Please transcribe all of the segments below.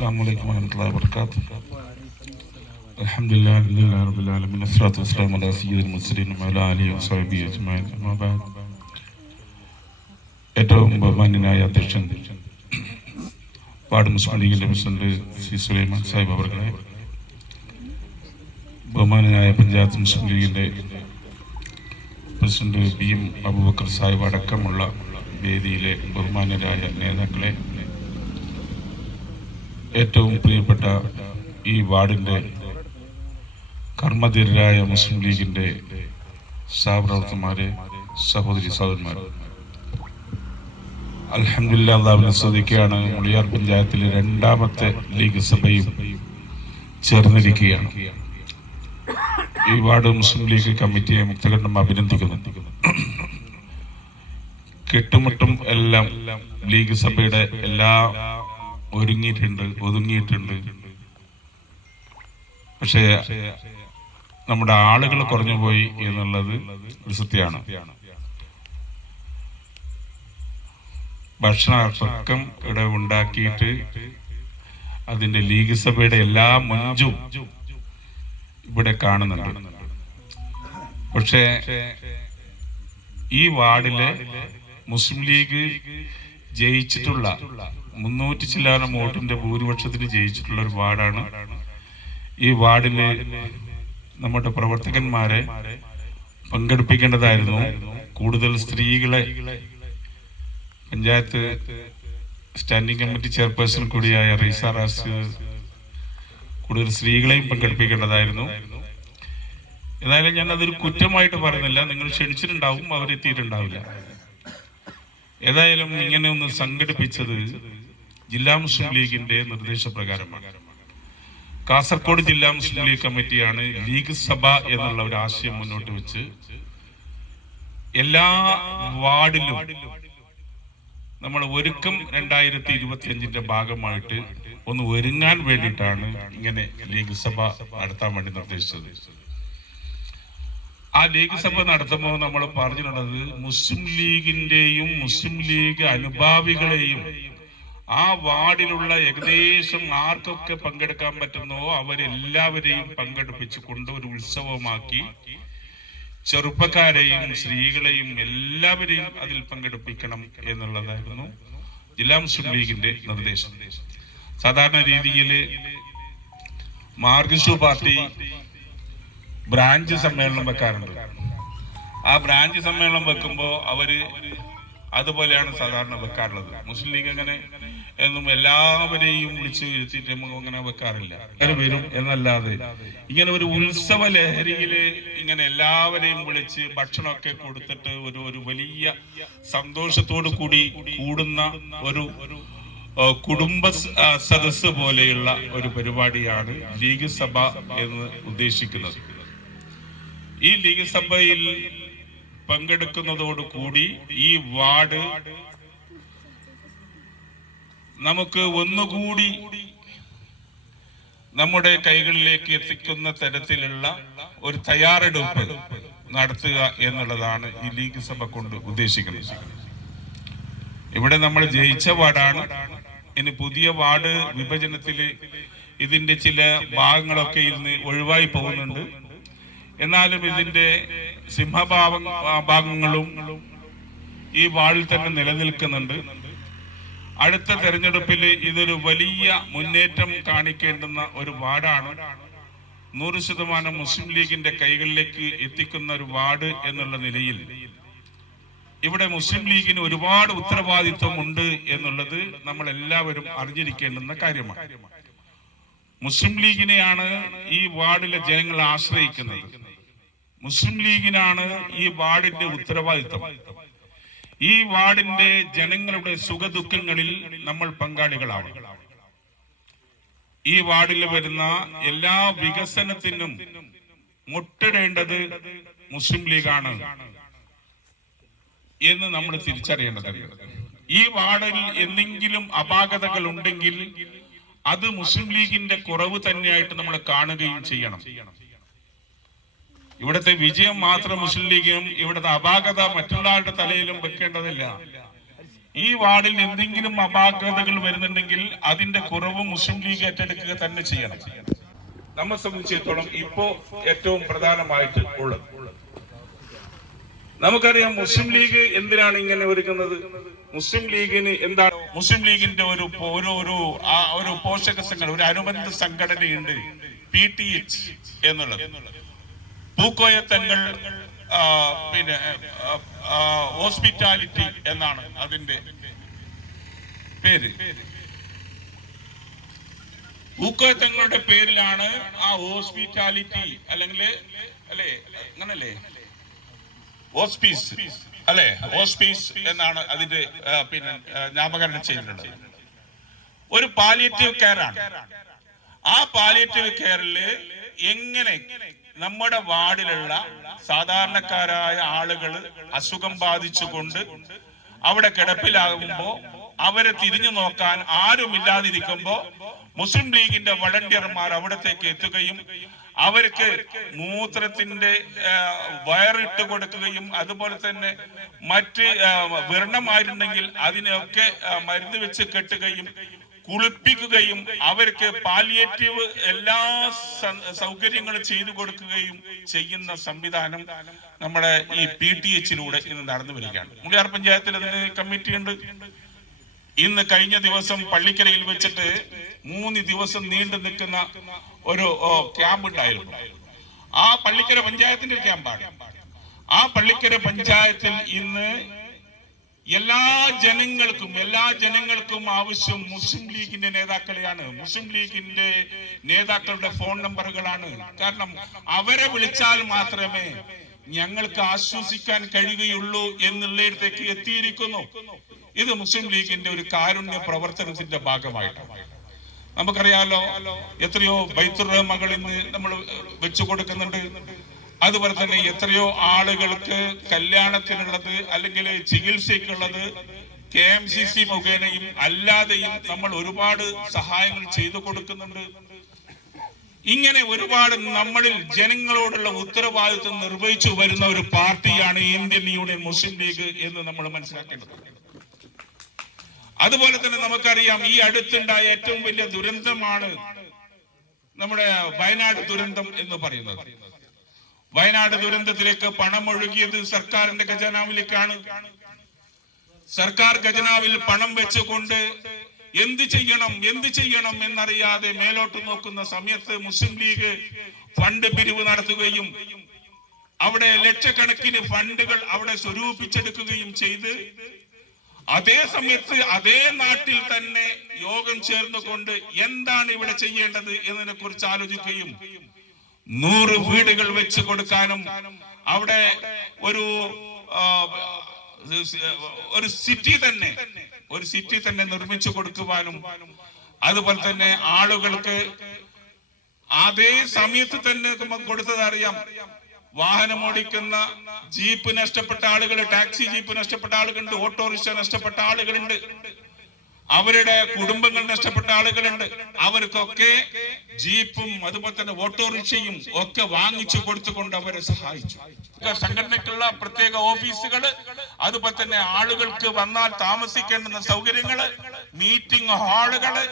السلام عليكم ورحمة الله وبركاته. الحمد لله رب العالمين والصلاة والسلام على سيد المرسلين وعلى آله وصحبه أجمعين. أما بعد. ഏറ്റവും ബഹുമാന്യനായ അധ്യക്ഷൻ വാർഡ് മുസ്ലിം ലീഗിൻ്റെ പ്രസിഡന്റ് സി സുലൈമാൻ സാഹിബ് അവരുടെ, ബഹുമാന്യനായ പഞ്ചായത്ത് മുസ്ലിം ലീഗിൻ്റെ president P M Abubakar Sahib അടക്കമുള്ള വേദിയിലെ ബഹുമാന്യരായ നേതാക്കളെ, ഏറ്റവും പ്രിയപ്പെട്ട ഈ വാർഡിൻ്റെ കർമ്മധീരരായ മുസ്ലിം ലീഗിൻ്റെ സഹപ്രവർത്തകന്മാരെ, സഹോദരി സഹോദരന്മാരെ, അൽഹംദുലില്ലാ അല്ലാഹുവിനെ സ്തുതിക്കുകയാണ്. മുളിയാർ പഞ്ചായത്തിലെ രണ്ടാമത്തെ ലീഗ് സഭയും ചേർന്നിരിക്കുകയാണ്. ഈ വാർഡ് മുസ്ലിം ലീഗ് കമ്മിറ്റിയെ മുക്തകണ്ഠം അഭിനന്ദിക്കുന്നു. കെട്ടുമുട്ടും എല്ലാം ലീഗ് സഭയുടെ ഒതുങ്ങിയിട്ടുണ്ട്. പക്ഷേ നമ്മുടെ ആളുകൾ കുറഞ്ഞുപോയി എന്നുള്ളത് ഒരു സത്യമാണ്. ഭക്ഷണത്തക്കം ഇവിടെ ഉണ്ടാക്കിയിട്ട് അതിന്റെ ലീഗ് സഭയുടെ എല്ലാ മഞ്ചും ഇവിടെ കാണുന്നുണ്ട്. പക്ഷേ ഈ വാർഡിലെ മുസ്ലിം ലീഗ് ജയിച്ചിട്ടുള്ള 300 ചില്ലാനം വോട്ടിന്റെ ഭൂരിപക്ഷത്തിന് ജയിച്ചിട്ടുള്ള ഒരു വാർഡാണ്. ഈ വാർഡില് നമ്മുടെ പ്രവർത്തകന്മാരെ പങ്കെടുപ്പിക്കേണ്ടതായിരുന്നു. കൂടുതൽ സ്ത്രീകളെ, പഞ്ചായത്ത് സ്റ്റാൻഡിംഗ് കമ്മിറ്റി ചെയർപേഴ്സൺ കൂടിയായ റീസ റാസ്, കൂടുതൽ സ്ത്രീകളെയും പങ്കെടുപ്പിക്കേണ്ടതായിരുന്നു. ഏതായാലും ഞാൻ അതൊരു കുറ്റമായിട്ട് പറയുന്നില്ല. നിങ്ങൾ ക്ഷണിച്ചിട്ടുണ്ടാവും, അവരെത്തിയിട്ടുണ്ടാവില്ല. ഏതായാലും ഇങ്ങനെ ഒന്ന് സംഘടിപ്പിച്ചത് ജില്ലാ മുസ്ലിം ലീഗിന്റെ നിർദ്ദേശപ്രകാരമാണ്. കാസർഗോഡ് ജില്ലാ മുസ്ലിം ലീഗ് കമ്മിറ്റിയാണ് ലീഗ് സഭ എന്നുള്ള ഒരു ആശയം മുന്നോട്ട് വെച്ച് എല്ലാ വാർഡിലും നമ്മൾ ഒരുക്കം 2025 ഭാഗമായിട്ട് ഒന്ന് ഒരുങ്ങാൻ വേണ്ടിയിട്ടാണ് ഇങ്ങനെ ലീഗ് സഭ നടത്താൻ വേണ്ടി നിർദ്ദേശിച്ചത്. ആ ലീഗ് സഭ നടത്തുമ്പോൾ നമ്മൾ പറഞ്ഞിട്ടുള്ളത് മുസ്ലിം ലീഗിന്റെയും മുസ്ലിം ലീഗ് അനുഭാവികളെയും ആ വാർഡിലുള്ള ഏകദേശം ആർക്കൊക്കെ പങ്കെടുക്കാൻ പറ്റുന്നോ അവരെല്ലാവരെയും പങ്കെടുപ്പിച്ചുകൊണ്ട് ഒരു ഉത്സവമാക്കി ചെറുപ്പക്കാരെയും സ്ത്രീകളെയും എല്ലാവരെയും അതിൽ പങ്കെടുപ്പിക്കണം എന്നുള്ളതായിരുന്നു ജില്ലാ മുസ്ലിം ലീഗിന്റെ നിർദ്ദേശം. സാധാരണ രീതിയിൽ മാർക്സിസ്റ്റ് പാർട്ടി ബ്രാഞ്ച് സമ്മേളനം വെക്കാറുണ്ട്. ആ ബ്രാഞ്ച് സമ്മേളനം വെക്കുമ്പോൾ അവര് അതുപോലെയാണ് സാധാരണ വെക്കാറുള്ളത്. മുസ്ലിം ലീഗ് അങ്ങനെ എന്നും എല്ലാവരെയും വിളിച്ച് ഇരുത്തിയിട്ട് അങ്ങനെ വെക്കാറില്ല. വരും എന്നല്ലാതെ ഇങ്ങനെ ഒരു ഉത്സവ ലഹരിയില് ഇങ്ങനെ എല്ലാവരെയും വിളിച്ച് ഭക്ഷണമൊക്കെ കൊടുത്തിട്ട് ഒരു വലിയ സന്തോഷത്തോടു കൂടി കൂടുന്ന ഒരു കുടുംബ സദസ് പോലെയുള്ള ഒരു പരിപാടിയാണ് ലീഗ് സഭ എന്ന് ഉദ്ദേശിക്കുന്നത്. ഈ ലീഗ് സഭയിൽ പങ്കെടുക്കുന്നതോടുകൂടി ഈ വാർഡ് നമുക്ക് ഒന്നുകൂടി നമ്മുടെ കൈകളിലേക്ക് എത്തിക്കുന്ന തരത്തിലുള്ള ഒരു തയ്യാറെടുപ്പ് നടത്തുക എന്നുള്ളതാണ് ഈ ലീഗ് സഭ കൊണ്ട് ഉദ്ദേശിക്കുന്നത്. ഇവിടെ നമ്മൾ ജയിച്ച വാർഡാണ്. ഇനി പുതിയ വാർഡ് വിഭജനത്തില് ഇതിന്റെ ചില ഭാഗങ്ങളൊക്കെ ഇന്ന് ഒഴിവായി പോകുന്നുണ്ട്. എന്നാലും ഇതിന്റെ ഭാഗങ്ങളും ഈ വാർഡിൽ തന്നെ നിലനിൽക്കുന്നുണ്ട്. അടുത്ത തെരഞ്ഞെടുപ്പിൽ ഇതൊരു വലിയ മുന്നേറ്റം കാണിക്കേണ്ടുന്ന ഒരു വാർഡാണ്. 100% മുസ്ലിം ലീഗിന്റെ കൈകളിലേക്ക് എത്തിക്കുന്ന ഒരു വാർഡ് എന്നുള്ള നിലയിൽ ഇവിടെ മുസ്ലിം ലീഗിന് ഒരുപാട് ഉത്തരവാദിത്വം ഉണ്ട് എന്നുള്ളത് നമ്മൾ എല്ലാവരും അറിഞ്ഞിരിക്കേണ്ടുന്ന കാര്യമാണ്. മുസ്ലിം ലീഗിനെയാണ് ഈ വാർഡിലെ ജനങ്ങൾ ആശ്രയിക്കുന്നത്. മുസ്ലിം ലീഗിനാണ് ഈ വാർഡിന്റെ ഉത്തരവാദിത്വം. ഈ വാർഡിന്റെ ജനങ്ങളുടെ സുഖദുഃഖങ്ങളിൽ നമ്മൾ പങ്കാളികളാണ്. ഈ വാർഡിൽ വരുന്ന എല്ലാ വികസനത്തിനും മുട്ടിടേണ്ടത് മുസ്ലിം ലീഗാണ് എന്ന് നമ്മൾ തിരിച്ചറിയേണ്ടതുണ്ട്. ഈ വാർഡിൽ എന്തെങ്കിലും അപാകതകൾ ഉണ്ടെങ്കിൽ അത് മുസ്ലിം ലീഗിന്റെ കുറവ് തന്നെയായിട്ട് നമ്മൾ കാണുകയും ചെയ്യണം. ഇവിടുത്തെ വിജയം മാത്രം മുസ്ലിം ലീഗിനും ഇവിടുത്തെ അപാകത മറ്റുള്ള ആളുടെ തലയിലും വെക്കേണ്ടതില്ല. ഈ വാർഡിൽ എന്തെങ്കിലും അപാകതകൾ വരുന്നുണ്ടെങ്കിൽ അതിന്റെ കുറവ് മുസ്ലിം ലീഗ് ഏറ്റെടുക്കുക തന്നെ ചെയ്യണം. നമ്മെ സംബന്ധിച്ചിടത്തോളം ഇപ്പോ ഏറ്റവും പ്രധാനമായിട്ട് ഉള്ളത്, നമുക്കറിയാം മുസ്ലിം ലീഗ് എന്തിനാണ് ഇങ്ങനെ ഒരുക്കുന്നത്. മുസ്ലിം ലീഗിന് എന്താണ്, മുസ്ലിം ലീഗിന്റെ ഒരു പോഷക സംഘടന, ഒരു അനുബന്ധ സംഘടനയുണ്ട്, PTH എന്നുള്ളത്. പൂക്കോയത്തങ്ങൾ പിന്നെ ഹോസ്പിറ്റാലിറ്റി എന്നാണ് അതിന്റെ പേര്. പൂക്കോയത്തങ്ങളുടെ പേരിലാണ് ആ ഹോസ്പിറ്റാലിറ്റി അല്ലെങ്കിൽ അങ്ങനല്ലേ ഹോസ്പീസ് അല്ലെ, ഹോസ്പീസ് എന്നാണ് അതിന്റെ പിന്നെ നാമകരണം ചെയ്തിട്ടുള്ളത്. ഒരു പാലിയേറ്റീവ് കെയർ ആണ്. ആ പാലിയേറ്റീവ് കെയറില് എങ്ങനെ നമ്മുടെ വാർഡിലുള്ള സാധാരണക്കാരായ ആളുകൾ അസുഖം ബാധിച്ചുകൊണ്ട് അവിടെ കിടപ്പിലാകുമ്പോ അവരെ തിരിഞ്ഞു നോക്കാൻ ആരുമില്ലാതിരിക്കുമ്പോ മുസ്ലിം ലീഗിന്റെ വളണ്ടിയർമാർ അവിടത്തേക്ക് എത്തുകയും അവർക്ക് മൂത്രത്തിന്റെ വയറിട്ട് കൊടുക്കുകയും അതുപോലെ തന്നെ മറ്റ് വ്രണമായിരുന്നെങ്കിൽ അതിനൊക്കെ മരുന്ന് വെച്ച് കെട്ടുകയും കുളിപ്പിക്കുകയും അവർക്ക് പാലിയേറ്റീവ് എല്ലാ സൗകര്യങ്ങളും ചെയ്തു കൊടുക്കുകയും ചെയ്യുന്ന സംവിധാനം നമ്മുടെ ഈ PTH-ലൂടെ ഇന്ന് നടന്നു വരികയാണ്. മുളിയാർ പഞ്ചായത്തിൽ അതിന് കമ്മിറ്റിയുണ്ട്. ഇന്ന് കഴിഞ്ഞ ദിവസം പള്ളിക്കരയിൽ വെച്ചിട്ട് 3 ദിവസം നീണ്ടു നിൽക്കുന്ന ഒരു ക്യാമ്പ് ഉണ്ടായിരുന്നു. ആ പള്ളിക്കര പഞ്ചായത്തിന്റെ ക്യാമ്പാണ്. ആ പള്ളിക്കര പഞ്ചായത്തിൽ ഇന്ന് എല്ലാ ജനങ്ങൾക്കും ആവശ്യം മുസ്ലിം ലീഗിന്റെ നേതാക്കളെയാണ്, മുസ്ലിം ലീഗിന്റെ നേതാക്കളുടെ ഫോൺ നമ്പറുകളാണ്. കാരണം അവരെ വിളിച്ചാൽ മാത്രമേ ഞങ്ങൾക്ക് ആശ്വസിക്കാൻ കഴിയുകയുള്ളൂ എന്നുള്ളിടത്തേക്ക് എത്തിയിരിക്കുന്നു. ഇത് മുസ്ലിം ലീഗിന്റെ ഒരു കാരുണ്യ പ്രവർത്തനത്തിന്റെ ഭാഗമായിട്ടാണ്. നമുക്കറിയാലോ, എത്രയോ ബൈത്തുർ റഹ്മകൾ ഇന്ന് നമ്മൾ വെച്ചു കൊടുക്കുന്നുണ്ട്. അതുപോലെ തന്നെ എത്രയോ ആളുകൾക്ക് കല്യാണത്തിനുള്ളത് അല്ലെങ്കിൽ ചികിത്സയ്ക്കുള്ളത് KMCC മുഖേനയും അല്ലാതെയും നമ്മൾ ഒരുപാട് സഹായങ്ങൾ ചെയ്തു കൊടുക്കുന്നുണ്ട്. ഇങ്ങനെ ഒരുപാട് നമ്മളിൽ ജനങ്ങളോടുള്ള ഉത്തരവാദിത്വം നിർവഹിച്ചു വരുന്ന ഒരു പാർട്ടിയാണ് ഇന്ത്യൻ യൂണിയൻ മുസ്ലിം ലീഗ് എന്ന് നമ്മൾ മനസ്സിലാക്കേണ്ടത്. അതുപോലെ തന്നെ നമുക്കറിയാം, ഈ അടുത്തുണ്ടായ ഏറ്റവും വലിയ ദുരന്തമാണ് നമ്മുടെ വയനാട് ദുരന്തം എന്ന് പറയുന്നത്. വയനാട് ദുരന്തത്തിലേക്ക് പണം ഒഴുകിയത് സർക്കാരിന്റെ ഖജനാവിലേക്കാണ്. സർക്കാർ ഖജനാവിൽ പണം വെച്ചുകൊണ്ട് എന്ത് ചെയ്യണം എന്നറിയാതെ മേലോട്ട് നോക്കുന്ന സമയത്ത് മുസ്ലിം ലീഗ് ഫണ്ട് പിരിവ് നടത്തുകയും അവിടെ ലക്ഷക്കണക്കിന് ഫണ്ടുകൾ അവിടെ സ്വരൂപിച്ചെടുക്കുകയും ചെയ്ത് അതേ സമയത്ത് അതേ നാട്ടിൽ തന്നെ യോഗം ചേർന്നുകൊണ്ട് എന്താണ് ഇവിടെ ചെയ്യേണ്ടത് എന്നതിനെ കുറിച്ച് ആലോചിക്കുകയും 100 വീടുകൾ വെച്ച് കൊടുക്കാനും അവിടെ ഒരു സിറ്റി തന്നെ നിർമ്മിച്ചു കൊടുക്കുവാനും അതുപോലെ തന്നെ ആളുകൾക്ക് അതേ സമയത്ത് തന്നെ കൊടുത്തത് അറിയാം. വാഹനം ഓടിക്കുന്ന ജീപ്പ് നഷ്ടപ്പെട്ട ആളുകൾ, ടാക്സി ജീപ്പ് നഷ്ടപ്പെട്ട ആളുകളുണ്ട്, ഓട്ടോറിക്ഷ നഷ്ടപ്പെട്ട ആളുകളുണ്ട്, അവരുടെ കുടുംബങ്ങൾ നഷ്ടപ്പെട്ട ആളുകളുണ്ട്. അവർക്കൊക്കെ ജീപ്പും അതുപോലെ തന്നെ ഓട്ടോറിക്ഷയും ഒക്കെ വാങ്ങിച്ചു കൊടുത്തുകൊണ്ട് അവരെ സഹായിച്ചു. സംഘടനയ്ക്കുള്ള പ്രത്യേക ഓഫീസുകള്, അതുപോലെ തന്നെ ആളുകൾക്ക് വന്നാൽ താമസിക്കേണ്ടുന്ന സൗകര്യങ്ങള്, മീറ്റിംഗ് ഹാളുകള്,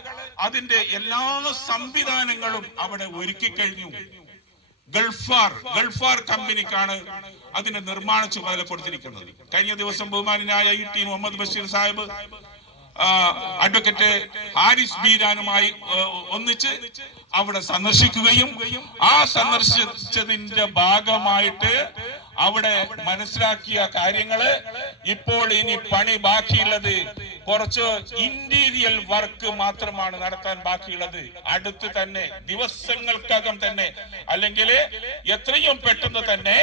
അതിന്റെ എല്ലാ സംവിധാനങ്ങളും അവിടെ ഒരുക്കി കഴിഞ്ഞു. ഗൾഫാർ കമ്പനിക്കാണ് അതിന്റെ നിർമ്മാണ ചുമതല കൊടുത്തിരിക്കുന്നത്. കഴിഞ്ഞ ദിവസം ബഹുമാനായ IT മുഹമ്മദ് ബഷീർ സാഹിബ് അഡ്വക്കേറ്റ് ഹാരിസ് ബീരാനുമായി ഒന്നിച്ച് അവിടെ സന്ദർശിക്കുകയും ആ സന്ദർശിച്ചതിന്റെ ഭാഗമായിട്ട് അവിടെ മനസ്സിലാക്കിയ കാര്യങ്ങള്, ഇപ്പോൾ ഇനി പണി ബാക്കിയുള്ളത് കുറച്ച് ഇന്റീരിയൽ വർക്ക് മാത്രമാണ് നടത്താൻ ബാക്കിയുള്ളത്. അടുത്ത് തന്നെ ദിവസങ്ങൾക്കകം തന്നെ അല്ലെങ്കിൽ എത്രയും പെട്ടെന്ന് തന്നെ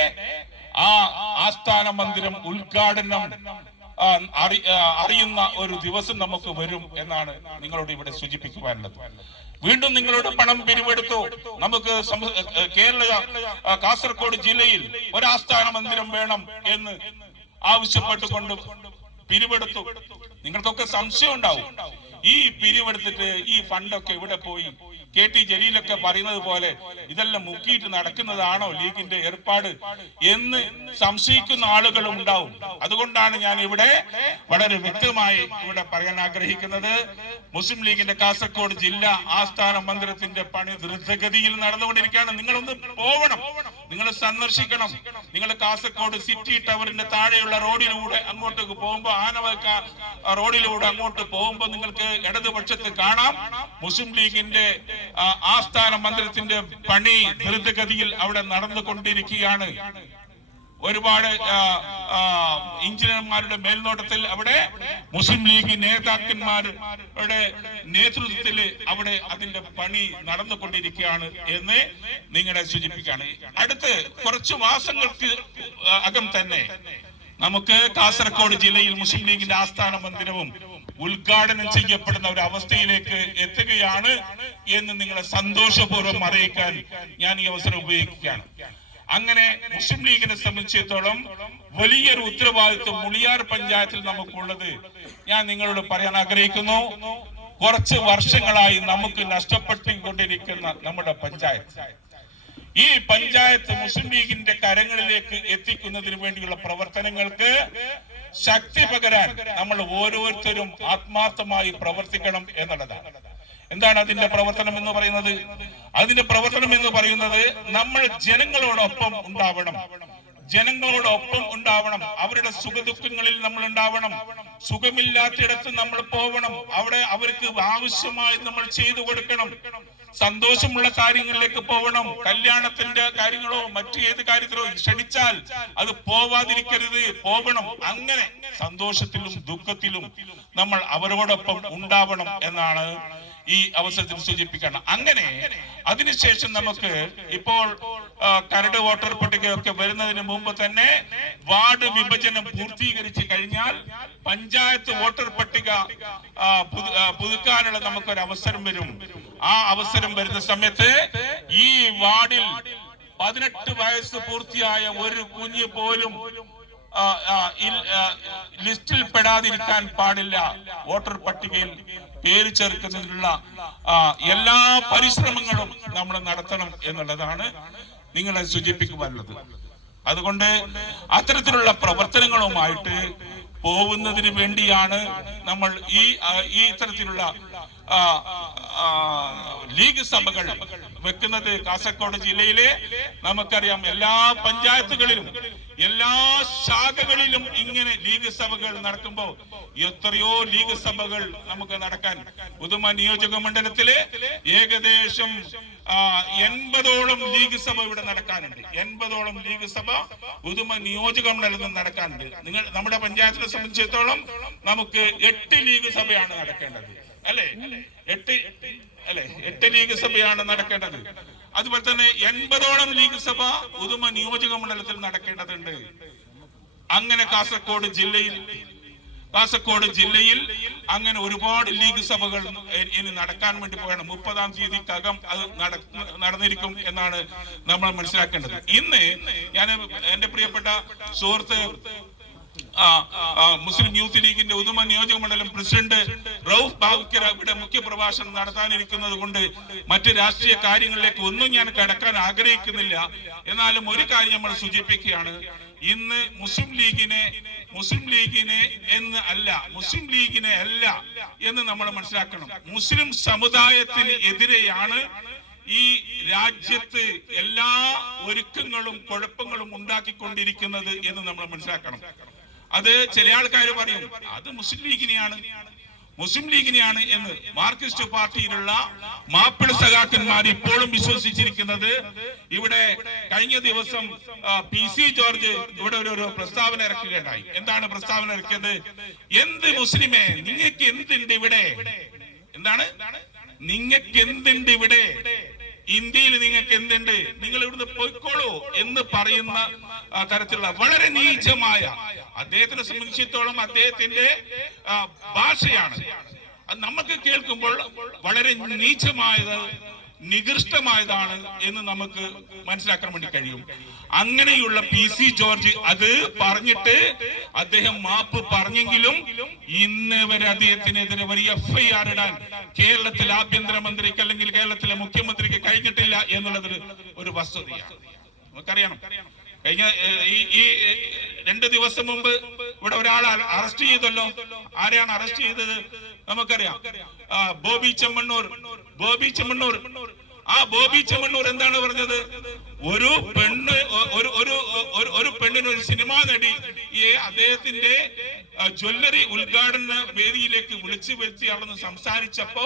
ആ ആസ്ഥാന മന്ദിരം ഉദ്ഘാടനം അറിയുന്ന ഒരു ദിവസം നമുക്ക് വരും എന്നാണ് നിങ്ങളോട് ഇവിടെ സൂചിപ്പിക്കുവാനുള്ളത്. വീണ്ടും നിങ്ങളോട് പണം പിരിവെടുത്തു. നമുക്ക് കാസർഗോഡ് ജില്ലയിൽ ഒരു ആസ്ഥാന മന്ദിരം വേണം എന്ന് ആവശ്യപ്പെട്ടുകൊണ്ട് പിരിവെടുത്തു. നിങ്ങൾക്കൊക്കെ സംശയം ഉണ്ടാവും, ഈ പിരിവെടുത്തിട്ട് ഈ ഫണ്ടൊക്കെ ഇവിടെ പോയി? KT ജലീലൊക്കെ പറയുന്നത് പോലെ ഇതെല്ലാം മുക്കിയിട്ട് നടക്കുന്നതാണോ ലീഗിന്റെ ഏർപ്പാട് എന്ന് സംശയിക്കുന്ന ആളുകളും ഉണ്ടാവും. അതുകൊണ്ടാണ് ഞാൻ ഇവിടെ വളരെ വ്യക്തമായി ഇവിടെ പറയാൻ ആഗ്രഹിക്കുന്നത്. മുസ്ലിം ലീഗിന്റെ കാസർഗോഡ് ജില്ലാ ആസ്ഥാന മന്ദിരത്തിന്റെ പണി ദ്രുതഗതിയിൽ നടന്നുകൊണ്ടിരിക്കുകയാണ്. നിങ്ങളൊന്ന് പോവണം, നിങ്ങൾ സന്ദർശിക്കണം. നിങ്ങൾ കാസർഗോഡ് സിറ്റി ടവറിന്റെ താഴെയുള്ള റോഡിലൂടെ അങ്ങോട്ടേക്ക് പോകുമ്പോൾ, ആനവക്ക റോഡിലൂടെ അങ്ങോട്ട് പോകുമ്പോൾ നിങ്ങൾക്ക് ഇടതുപക്ഷത്ത് കാണാം മുസ്ലിം ലീഗിന്റെ ആസ്ഥാന മന്ദിരത്തിന്റെ പണി ദ്രുതഗതിയിൽ അവിടെ നടന്നുകൊണ്ടിരിക്കുകയാണ്. ഒരുപാട് എഞ്ചിനീയർമാരുടെ മേൽനോട്ടത്തിൽ അവിടെ മുസ്ലിം ലീഗ് നേതാക്കന്മാരുടെ നേതൃത്വത്തിൽ അവിടെ അതിന്റെ പണി നടന്നുകൊണ്ടിരിക്കുകയാണ് എന്ന് നിങ്ങളെ സൂചിപ്പിക്കുകയാണ്. അടുത്ത് കുറച്ചു മാസങ്ങൾക്ക് അകം തന്നെ നമുക്ക് കാസർഗോഡ് ജില്ലയിൽ മുസ്ലിം ലീഗിന്റെ ആസ്ഥാന മന്ദിരവും ഉദ്ഘാടനം ചെയ്യപ്പെടുന്ന ഒരു അവസ്ഥയിലേക്ക് എത്തുകയാണ് എന്ന് നിങ്ങളെ സന്തോഷപൂർവ്വം അറിയിക്കാൻ ഞാൻ ഈ അവസരം ഉപയോഗിക്കുകയാണ്. അങ്ങനെ മുസ്ലിം ലീഗിനെ സംബന്ധിച്ചിടത്തോളം വലിയൊരു ഉത്തരവാദിത്വം മുളിയാർ പഞ്ചായത്തിൽ നമുക്കുള്ളത് ഞാൻ നിങ്ങളോട് പറയാൻ ആഗ്രഹിക്കുന്നു. കുറച്ച് വർഷങ്ങളായി നമുക്ക് നഷ്ടപ്പെട്ടുകൊണ്ടിരിക്കുന്ന നമ്മുടെ പഞ്ചായത്ത്, ഈ പഞ്ചായത്ത് മുസ്ലിം ലീഗിന്റെ കരങ്ങളിലേക്ക് എത്തിക്കുന്നതിന് വേണ്ടിയുള്ള പ്രവർത്തനങ്ങൾക്ക് ശക്തി പകരാൻ നമ്മൾ ഓരോരുത്തരും ആത്മാർത്ഥമായി പ്രവർത്തിക്കണം എന്നുള്ളതാണ്. എന്താണ് അതിന്റെ പ്രവർത്തനം എന്ന് പറയുന്നത്? അതിന്റെ പ്രവർത്തനം എന്ന് പറയുന്നത് നമ്മൾ ജനങ്ങളോടൊപ്പം ഉണ്ടാവണം, ജനങ്ങളോടൊപ്പം ഉണ്ടാവണം. അവരുടെ സുഖദുഃഖങ്ങളിൽ നമ്മൾ ഉണ്ടാവണം. സുഖമില്ലാത്തിടത്ത് നമ്മൾ പോവണം. അവിടെ അവർക്ക് ആവശ്യമായി നമ്മൾ ചെയ്തു കൊടുക്കണം. സന്തോഷമുള്ള കാര്യങ്ങളിലേക്ക് പോവണം. കല്യാണത്തിന്റെ കാര്യങ്ങളോ മറ്റു ഏത് കാര്യത്തിലോ ക്ഷണിച്ചാൽ അത് പോവാതിരിക്കരുത്, പോവണം. അങ്ങനെ സന്തോഷത്തിലും ദുഃഖത്തിലും നമ്മൾ അവരോടൊപ്പം ഉണ്ടാവണം എന്നാണ് ഈ അവസരത്തിൽ സൂചിപ്പിക്കണം. അങ്ങനെ അതിനുശേഷം നമുക്ക് ഇപ്പോൾ കരട് വോട്ടർ പട്ടികയൊക്കെ വരുന്നതിന് മുമ്പ് തന്നെ വാർഡ് വിഭജനം പൂർത്തീകരിച്ചു കഴിഞ്ഞാൽ പഞ്ചായത്ത് വോട്ടർ പട്ടിക പുതുക്കാനുള്ള നമുക്കൊരു അവസരം വരും. ആ അവസരം വരുന്ന സമയത്ത് ഈ വാർഡിൽ 18 വയസ്സ് പൂർത്തിയായ ഒരു കുഞ്ഞ് പോലും ലിസ്റ്റിൽ പെടാതിരിക്കാൻ പാടില്ല. വോട്ടർ പട്ടികയിൽ പേര് ചേർക്കുന്നതിനുള്ള എല്ലാ പരിശ്രമങ്ങളും നമ്മൾ നടത്തണം എന്നുള്ളതാണ് നിങ്ങളെ സൂചിപ്പിക്കുവാനുള്ളത്. അതുകൊണ്ട് അത്തരത്തിലുള്ള പ്രവർത്തനങ്ങളുമായിട്ട് പോകുന്നതിന് വേണ്ടിയാണ് നമ്മൾ ഈ ഇത്തരത്തിലുള്ള ലീഗ് സഭകൾ വെക്കുന്നത്. കാസർഗോഡ് ജില്ലയിലെ നമുക്കറിയാം എല്ലാ പഞ്ചായത്തുകളിലും എല്ലാ ശാഖകളിലും ഇങ്ങനെ ലീഗ് സഭകൾ നടക്കുമ്പോൾ എത്രയോ ലീഗ് സഭകൾ നമുക്ക് നടക്കാൻ ഉദുമ നിയോജക മണ്ഡലത്തിലെ ഏകദേശം 80ഓളം ലീഗ് സഭ ഇവിടെ നടക്കാനുണ്ട്. 80ഓളം ലീഗ് സഭ ഉദുമ നിയോജക മണ്ഡലത്തിൽ നടക്കാനുണ്ട്. നമ്മുടെ പഞ്ചായത്തിനെ സംബന്ധിച്ചിടത്തോളം നമുക്ക് 8 ലീഗ് സഭയാണ് നടക്കേണ്ടത്, അല്ലെ? 8 ലീഗ് സഭയാണ് നടക്കേണ്ടത്. അതുപോലെ തന്നെ 80ഓളം ലീഗ് സഭ ഉദുമ നിയോജക മണ്ഡലത്തിൽ നടക്കേണ്ടതുണ്ട്. അങ്ങനെ കാസർഗോഡ് ജില്ലയിൽ അങ്ങനെ ഒരുപാട് ലീഗ് സഭകൾ ഇനി നടക്കാൻ വേണ്ടി പോയാണ്. 30-ാം തീയതിക്കകം അത് നടന്നിരിക്കും എന്നാണ് നമ്മൾ മനസ്സിലാക്കേണ്ടത്. ഇന്ന് ഞാൻ എന്റെ പ്രിയപ്പെട്ട സുഹൃത്ത് മുസ്ലിം യൂത്ത് ലീഗിന്റെ ഉദുമ നിയോജക മണ്ഡലം പ്രസിഡന്റ് റൌഫ് ബാവുക്കർ ഇവിടെ മുഖ്യ പ്രഭാഷണം നടത്താനിരിക്കുന്നത് കൊണ്ട് മറ്റ് രാഷ്ട്രീയ കാര്യങ്ങളിലേക്ക് ഒന്നും ഞാൻ കടക്കാൻ ആഗ്രഹിക്കുന്നില്ല. എന്നാലും ഒരു കാര്യം നമ്മൾ സൂചിപ്പിക്കുകയാണ്. ഇന്ന് മുസ്ലിം ലീഗിനെ അല്ല എന്ന് നമ്മൾ മനസ്സിലാക്കണം. മുസ്ലിം സമുദായത്തിന് എതിരെയാണ് ഈ രാജ്യത്ത് എല്ലാ ഒരുക്കങ്ങളും കുഴപ്പങ്ങളും ഉണ്ടാക്കിക്കൊണ്ടിരിക്കുന്നത് എന്ന് നമ്മൾ മനസ്സിലാക്കണം. അത് ചില ആൾക്കാർ പറയും അത് മുസ്ലിം ലീഗിനെയാണ് എന്ന്. മാർക്സിസ്റ്റ് പാർട്ടിയിലുള്ള മാപ്പിള സഖാക്കന്മാർ ഇപ്പോഴും വിശ്വസിച്ചിരിക്കുന്നത്. ഇവിടെ കഴിഞ്ഞ ദിവസം PC ജോർജ് ഇവിടെ ഒരു പ്രസ്താവന ഇറക്കുകയുണ്ടായി. എന്താണ് പ്രസ്താവന ഇറക്കിയത്? എന്ത് മുസ്ലിമേ, നിങ്ങൾക്ക് എന്തുണ്ട് ഇവിടെ? എന്താണ് നിങ്ങൾക്ക് എന്തുണ്ട് ഇവിടെ? ഇന്ത്യയിൽ നിങ്ങൾക്ക് എന്തുണ്ട്? നിങ്ങൾ ഇവിടുന്ന് പോയിക്കോളൂ എന്ന് പറയുന്ന തരത്തിലുള്ള വളരെ നീചമായ, അദ്ദേഹത്തിനെ സംബന്ധിച്ചിടത്തോളം അദ്ദേഹത്തിന്റെ ഭാഷയാണ് അത് നമുക്ക് കേൾക്കുമ്പോൾ വളരെ നികൃഷ്ടമായതാണ് എന്ന് നമുക്ക് മനസ്സിലാക്കാൻ വേണ്ടി കഴിയും. അങ്ങനെയുള്ള PC ജോർജ് അത് പറഞ്ഞിട്ട് അദ്ദേഹം മാപ്പ് പറഞ്ഞെങ്കിലും ഇന്ന് വരെ അദ്ദേഹത്തിനെതിരെ വലിയ FIR ഇടാൻ കേരളത്തിലെ ആഭ്യന്തരമന്ത്രിക്ക് അല്ലെങ്കിൽ കേരളത്തിലെ മുഖ്യമന്ത്രിക്ക് കഴിഞ്ഞിട്ടില്ല എന്നുള്ളത് ഒരു വസ്തുതയാണ്. നമുക്കറിയണം, കഴിഞ്ഞ ഈ 2 ദിവസം മുമ്പ് ഇവിടെ ഒരാളെ അറസ്റ്റ് ചെയ്തല്ലോ. ആരെയാണ് അറസ്റ്റ് ചെയ്തത്? നമുക്കറിയാം, ബോബി ചെമ്മണ്ണൂർ. ആ ബോബി ചെമ്മണ്ണൂർ എന്താണ് പറഞ്ഞത്? ഒരു പെണ്ണിന്, ഒരു സിനിമാ നടി അദ്ദേഹത്തിന്റെ ജ്വല്ലറി ഉദ്ഘാടന വേദിയിലേക്ക് വിളിച്ചു വരുത്തി അവിടെ നിന്ന് സംസാരിച്ചപ്പോ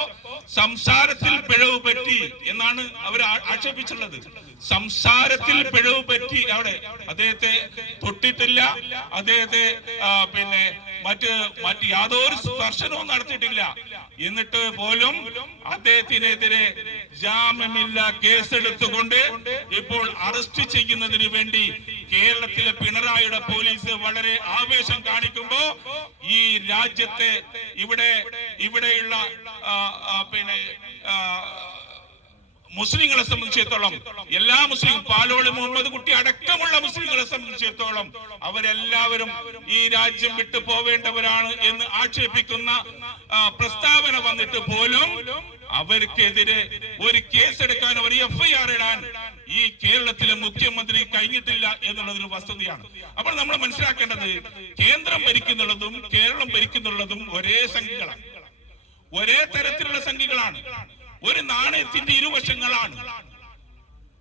സംസാരത്തിൽ പിഴവ് പറ്റി എന്നാണ് അവർ ആക്ഷേപിച്ചുള്ളത്. സംസാരത്തിൽ പിഴവ് പറ്റി. അവിടെ അദ്ദേഹത്തെ തൊട്ടിട്ടില്ല, അദ്ദേഹത്തെ പിന്നെ മറ്റ് യാതൊരു സ്പർശനവും നടത്തിയിട്ടില്ല. എന്നിട്ട് പോലും അദ്ദേഹത്തിനെതിരെ ജാമ്യമില്ല കേസെടുത്തുകൊണ്ട് ഇപ്പോൾ അറസ്റ്റ് ചെയ്യുന്നതിന് വേണ്ടി കേരളത്തിലെ പിണറായിയുടെ പോലീസ് വളരെ ആവേശം കാണിക്കുമ്പോ ഈ രാജ്യത്തെ ഇവിടെയുള്ള പിന്നെ മുസ്ലിങ്ങളെ സംബന്ധിച്ചിടത്തോളം, എല്ലാ മുസ്ലിം, പാലോളി മുഹമ്മദ് കുട്ടി അടക്കമുള്ള മുസ്ലിങ്ങളെ സംബന്ധിച്ചിടത്തോളം അവരെല്ലാവരും ഈ രാജ്യം വിട്ടു പോവേണ്ടവരാണ് എന്ന് ആക്ഷേപിക്കുന്ന പ്രസ്താവന വന്നിട്ട് പോലും അവർക്കെതിരെ ഒരു കേസെടുക്കാൻ, ഒരു FIR ഇടാൻ ഈ കേരളത്തിലെ മുഖ്യമന്ത്രി കഴിഞ്ഞിട്ടില്ല എന്നുള്ളതൊരു വസ്തുതയാണ്. അപ്പോൾ നമ്മൾ മനസ്സിലാക്കേണ്ടത്, കേന്ദ്രം ഭരിക്കുന്നുള്ളതും കേരളം ഭരിക്കുന്നുള്ളതും ഒരേ സംഖ്യകളാണ്, ഒരേ തരത്തിലുള്ള സംഖ്യകളാണ്, ഒരു നാണയത്തിന്റെ ഇരുവശങ്ങളാണ്.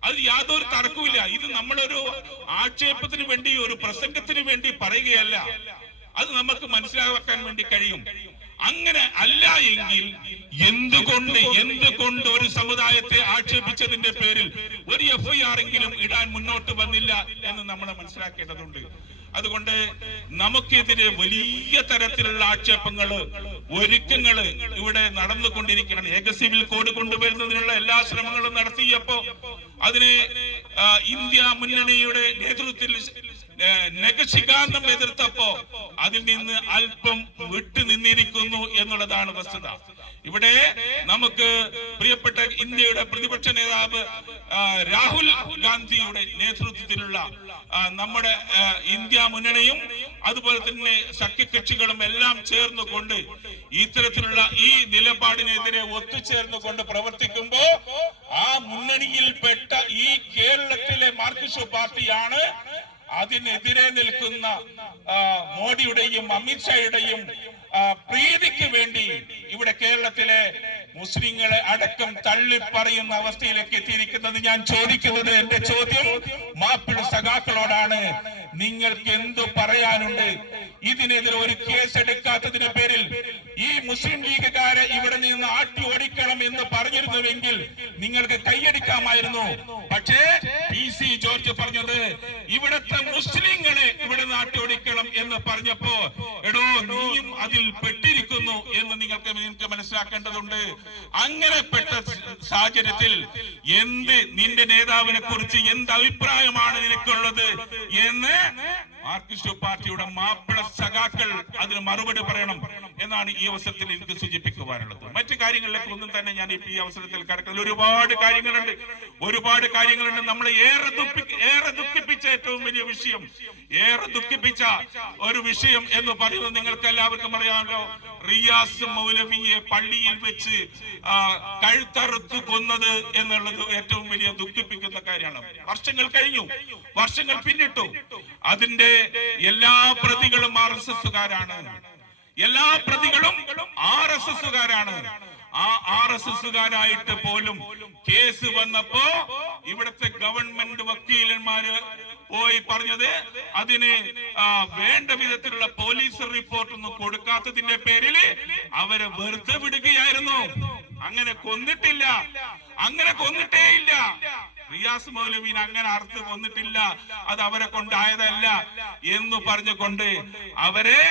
അത് യാതൊരു തർക്കവുമില്ല. ഇത് നമ്മളൊരു ആക്ഷേപത്തിന് വേണ്ടി, ഒരു പ്രസംഗത്തിന് വേണ്ടി പറയുകയല്ല, അത് നമുക്ക് മനസ്സിലാക്കാൻ വേണ്ടി കഴിയും. അങ്ങനെ അല്ല എങ്കിൽ എന്തുകൊണ്ട് ഒരു സമുദായത്തെ ആക്ഷേപിച്ചതിന്റെ പേരിൽ ഒരു FIR എങ്കിലും ഇടാൻ മുന്നോട്ട് വന്നില്ല എന്ന് നമ്മൾ മനസ്സിലാക്കേണ്ടതുണ്ട്. അതുകൊണ്ട് നമുക്കെതിരെ വലിയ തരത്തിലുള്ള ആക്ഷേപങ്ങള്, ഒരുക്കങ്ങള് ഇവിടെ നടന്നുകൊണ്ടിരിക്കുകയാണ്. ഏക സിവിൽ കോഡ് കൊണ്ടുവരുന്നതിനുള്ള എല്ലാ ശ്രമങ്ങളും നടത്തിയപ്പോ അതിനെ ഇന്ത്യ മുന്നണിയുടെ നേതൃത്വത്തിൽ നഖശിഖാന്തം എതിർത്തപ്പോ അതിൽ നിന്ന് അല്പം വിട്ടുനിന്നിരിക്കുന്നു എന്നുള്ളതാണ് വസ്തുത. ഇവിടെ നമുക്ക് പ്രിയപ്പെട്ട ഇന്ത്യയുടെ പ്രതിപക്ഷ നേതാവ് രാഹുൽ ഗാന്ധിയുടെ നേതൃത്വത്തിലുള്ള നമ്മുടെ ഇന്ത്യ മുന്നണിയും അതുപോലെ തന്നെ സഖ്യകക്ഷികളും എല്ലാം ചേർന്നുകൊണ്ട് ഇത്തരത്തിലുള്ള ഈ നിലപാടിനെതിരെ ഒത്തുചേർന്നുകൊണ്ട് പ്രവർത്തിക്കുമ്പോ ആ മുന്നണിയിൽപ്പെട്ട ഈ കേരളത്തിലെ മാർക്സിസ്റ്റ് പാർട്ടിയാണ് അതിനെതിരെ നിൽക്കുന്ന മോഡിയുടെയും അമിത്ഷായുടെയും പ്രീതിക്ക് വേണ്ടി ഇവിടെ കേരളത്തിലെ മുസ്ലിങ്ങളെ അടക്കം തള്ളിപ്പറയുന്ന അവസ്ഥയിലേക്ക് എത്തിയിരിക്കുന്നത്. ഞാൻ ചോദിക്കുന്നത്, എന്റെ ചോദ്യം മാപ്പിള സഖാക്കളോടാണ്, നിങ്ങൾക്ക് എന്തു പറയാനുണ്ട്? ഇതിനെതിരെ ഒരു കേസ് എടുക്കാത്തതിന് പേരിൽ ഈ മുസ്ലിം ലീഗുകാരെ ഇവിടെ നിന്ന് ആട്ടി ഓടിക്കണം എന്ന് പറഞ്ഞിരുന്നുവെങ്കിൽ നിങ്ങൾക്ക് കൈയടിക്കാമായിരുന്നു. പക്ഷേ PC ജോർജ് പറഞ്ഞത് ഇവിടത്തെ മുസ്ലിങ്ങളെ ഇവിടെ നിന്ന് ആട്ടി ഓടിക്കണം എന്ന് പറഞ്ഞപ്പോ, എടോ നീയും അതിൽ പെട്ടിരിക്കുന്നു എന്ന് നിങ്ങൾക്ക് മനസ്സിലാക്കേണ്ടതുണ്ട്. അങ്ങനെപ്പെട്ട സാഹചര്യത്തിൽ നിന്റെ നേതാവിനെ കുറിച്ച് എന്ത് അഭിപ്രായമാണ് നിനക്കുള്ളത് എന്ന് മാർക്സിസ്റ്റ് പാർട്ടിയുടെ മാപ്പിള സഖാക്കൾ അതിന് മറുപടി പറയണം എന്നാണ് ഈ അവസരത്തിൽ എനിക്ക് സൂചിപ്പിക്കുവാനുള്ളത്. മറ്റു കാര്യങ്ങളിലേക്ക് ഒന്നും തന്നെ ഞാൻ ഈ അവസരത്തിൽ കടക്കുന്നത്. ഒരുപാട് കാര്യങ്ങളുണ്ട്. നമ്മളെ ഏറെ ദുഃഖിപ്പിച്ച ഏറ്റവും വലിയ വിഷയം, ഏറെ ദുഃഖിപ്പിച്ച ഒരു വിഷയം എന്ന് പറയുന്നത് നിങ്ങൾക്ക് എല്ലാവർക്കും അറിയാമല്ലോ. റിയാസ് മൗലവിയെ പള്ളിയിൽ വെച്ച് കഴുത്തറുത്ത് കൊന്നത് എന്നുള്ളത് ഏറ്റവും വലിയ ദുഃഖിപ്പിക്കുന്ന കാര്യമാണ്. വർഷങ്ങൾ കഴിഞ്ഞു, വർഷങ്ങൾ പിന്നിട്ടു. അതിന്റെ എല്ലാ പ്രതികളും RSSകാരാണ്. എല്ലാ പ്രതികളും RSSകാരാണ്. ആ RSSകാരായിട്ട് പോലും കേസ് വന്നപ്പോ ഇവിടുത്തെ ഗവൺമെന്റ് വക്കീലന്മാര് പോയി പറഞ്ഞത് അതിന് വേണ്ട വിധത്തിലുള്ള പോലീസ് റിപ്പോർട്ട് ഒന്നും കൊടുക്കാത്തതിന്റെ പേരിൽ അവരെ വെറുതെ വിടുകയായിരുന്നു. അങ്ങനെ കൊന്നിട്ടേയില്ല. റിയാസ് മൗലവീനെ അങ്ങനെ അറുത്ത് കൊന്നിട്ടില്ല, അത് അവരെ കൊണ്ടായതല്ല എന്ന് പറഞ്ഞുകൊണ്ട് അവരെ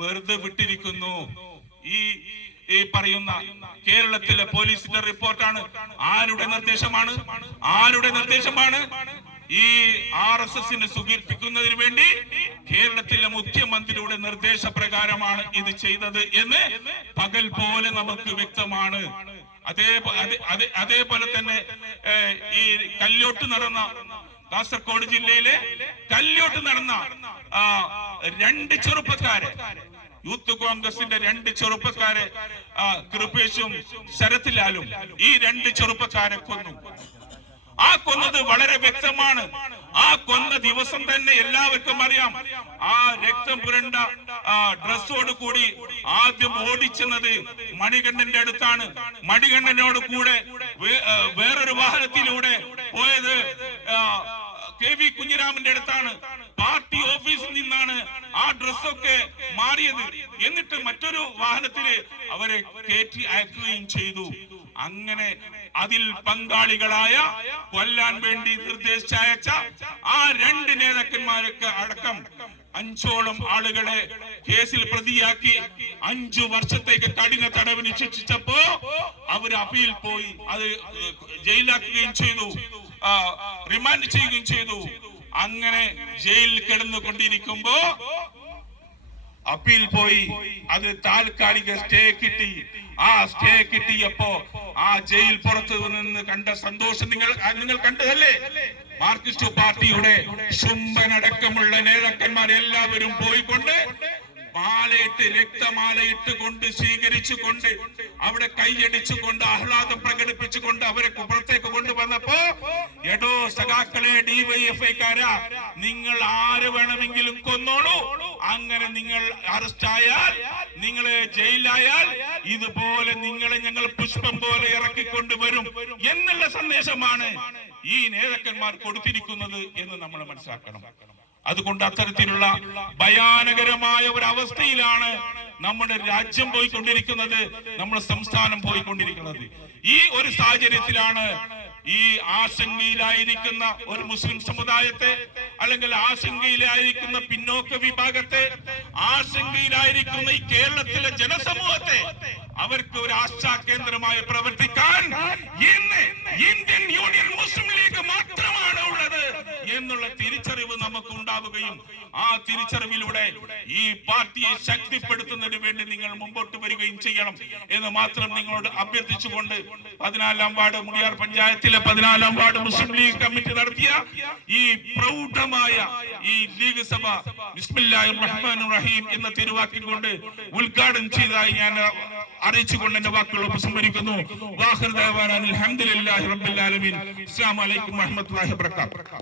വെറുതെ വിട്ടിരിക്കുന്നു. ഈ പറയുന്ന കേരളത്തിലെ പോലീസിന്റെ റിപ്പോർട്ടാണ്. ആരുടെ നിർദ്ദേശമാണ്? ഈ RSSനെ സുഖിപ്പിക്കുന്നതിന് വേണ്ടി കേരളത്തിലെ മുഖ്യമന്ത്രിയുടെ നിർദ്ദേശപ്രകാരമാണ് ഇത് ചെയ്തത് എന്ന് പകൽ പോലെ നമുക്ക് വ്യക്തമാണ്. അതേപോലെ തന്നെ ഈ കല്യോട്ട് നടന്ന കാസർഗോഡ് ജില്ലയിലെ കല്യോട്ട് നടന്ന 2 ചെറുപ്പക്കാരെ, യൂത്ത് കോൺഗ്രസിന്റെ 2 ചെറുപ്പക്കാരെ, കൃപേഷും ശരത് ലാലും, ഈ 2 ചെറുപ്പക്കാരെ കൊന്നു. ആ കൊന്നത് വളരെ വ്യക്തമാണ്. ആ കൊന്ന ദിവസം തന്നെ എല്ലാവർക്കും അറിയാം. ആ രക്തം പുരണ്ട ഡ്രസ്സോട് കൂടി ആദ്യം ഓടിച്ചെന്നത് മണികണ്ഠന്റെ അടുത്താണ്. മണികണ്ഠനോട് കൂടെ വേറൊരു വാഹനത്തിലൂടെ പോയത് KV കുഞ്ഞിരാമന്റെ അടുത്താണ്. പാർട്ടി ഓഫീസിൽ നിന്നാണ് ആ ഡ്രസ്സൊക്കെ മാറിയത്. എന്നിട്ട് മറ്റൊരു വാഹനത്തില് അവരെ കയറ്റി അയക്കുകയും ചെയ്തു. അങ്ങനെ അതിൽ പങ്കാളികളായ, കൊല്ലാൻ വേണ്ടി നിർദ്ദേശിച്ചയച്ച ആ 2 നേതാക്കന്മാരൊക്കെ അടക്കം 5ഓളം ആളുകളെ കേസിൽ പ്രതിയാക്കി 5 വർഷത്തേക്ക് കഠിന തടവിന് ശിക്ഷിച്ചപ്പോ അവർ അപ്പീൽ പോയി അത് ജയിലാക്കുകയും ചെയ്തു, റിമാൻഡ് ചെയ്യുകയും ചെയ്തു. അങ്ങനെ ജയിലിൽ കിടന്നുകൊണ്ടിരിക്കുമ്പോ അപ്പീൽ പോയി, അത് താൽക്കാലിക സ്റ്റേ കിട്ടി. ആ സ്റ്റേ കിട്ടിയപ്പോ ആ ജയിൽ പുറത്ത് നിന്ന് കണ്ട സന്തോഷം നിങ്ങൾ കണ്ടതല്ലേ? മാർക്സിസ്റ്റ് പാർട്ടിയുടെ ശുംഭനടക്കമുള്ള നേതാക്കന്മാരെല്ലാവരും പോയിക്കൊണ്ട് മാലയിട്ട്, രക്തമാലയിട്ട് കൊണ്ട് സ്വീകരിച്ചുകൊണ്ട്, അവിടെ കൈയടിച്ചുകൊണ്ട്, ആഹ്ലാദം പ്രകടിപ്പിച്ചുകൊണ്ട് അവരെ പുറത്തേക്ക് കൊണ്ടുവന്നപ്പോ, എടോ സഖാക്കളെ, DYFIക്കാരാ, നിങ്ങൾ ആര് വേണമെങ്കിലും കൊന്നോളൂ, അങ്ങനെ നിങ്ങൾ അറസ്റ്റ് ആയാൽ, നിങ്ങളെ ജയിലായാൽ, ഇതുപോലെ നിങ്ങളെ ഞങ്ങൾ പുഷ്പം പോലെ ഇറക്കിക്കൊണ്ടുവരും എന്നുള്ള സന്ദേശമാണ് ഈ നേതാക്കന്മാർ കൊടുത്തിരിക്കുന്നത് എന്ന് നമ്മൾ മനസ്സിലാക്കണം. അതുകൊണ്ട് അത്തരത്തിലുള്ള ഭയാനകരമായ ഒരു അവസ്ഥയിലാണ് നമ്മുടെ രാജ്യം പോയിക്കൊണ്ടിരിക്കുന്നത്, നമ്മുടെ സംസ്ഥാനം പോയിക്കൊണ്ടിരിക്കുന്നത്. ഈ ഒരു സാഹചര്യത്തിലാണ് ഈ ആശങ്കയിലായിരിക്കുന്ന ഒരു മുസ്ലിം സമുദായത്തെ, അല്ലെങ്കിൽ ആശങ്കയിലായിരിക്കുന്ന പിന്നോക്ക വിഭാഗത്തെ, ആശങ്കയിലായിരിക്കുന്ന ഈ കേരളത്തിലെ ജനസമൂഹത്തെ അവർക്ക് ഒരു ആശാ കേന്ദ്രമായി പ്രവർത്തിക്കാൻ ഇന്ന് ഇന്ത്യൻ യൂണിയൻ മുസ്ലിം ലീഗ് മാത്രമാണ് ഉള്ളത് എന്നുള്ള തിരിച്ചറിവ് നമുക്ക് ഉണ്ടാവുകയും ആ തിരിച്ചറിവിലൂടെ ഈ പാർട്ടിയെ ശക്തിപ്പെടുത്തുന്നതിന് വേണ്ടി നിങ്ങൾ മുമ്പോട്ട് വരികയും ചെയ്യണം എന്ന് മാത്രം നിങ്ങളോട് അഭ്യർത്ഥിച്ചുകൊണ്ട് 14-ാം വാർഡ് മുടിയാർ പഞ്ചായത്തിലെ 14-ാം വാർഡ് മുസ്ലിം ലീഗ് കമ്മിറ്റി നടത്തിയ ഈ പ്രൗഢമായ ഈ ലീഗ് സഭ ബിസ്മില്ലാഹിർ റഹ്മാനിർ റഹീം എന്ന തിരുവാക്കിൽ കൊണ്ട് ഉദ്ഘാടനം ചെയ്തതായി ഞാൻ അറിയിച്ചുകൊണ്ട് എന്റെ വാക്കുകൾ ഉപസംഹരിക്കുന്നു. വാഖിർ ദഅവാനാ അൽഹംദുലില്ലാഹി റബ്ബിൽ ആലമീൻ. അസ്സലാമു അലൈക്കും വറഹ്മത്തുള്ളാഹി വബറകാതുഹു.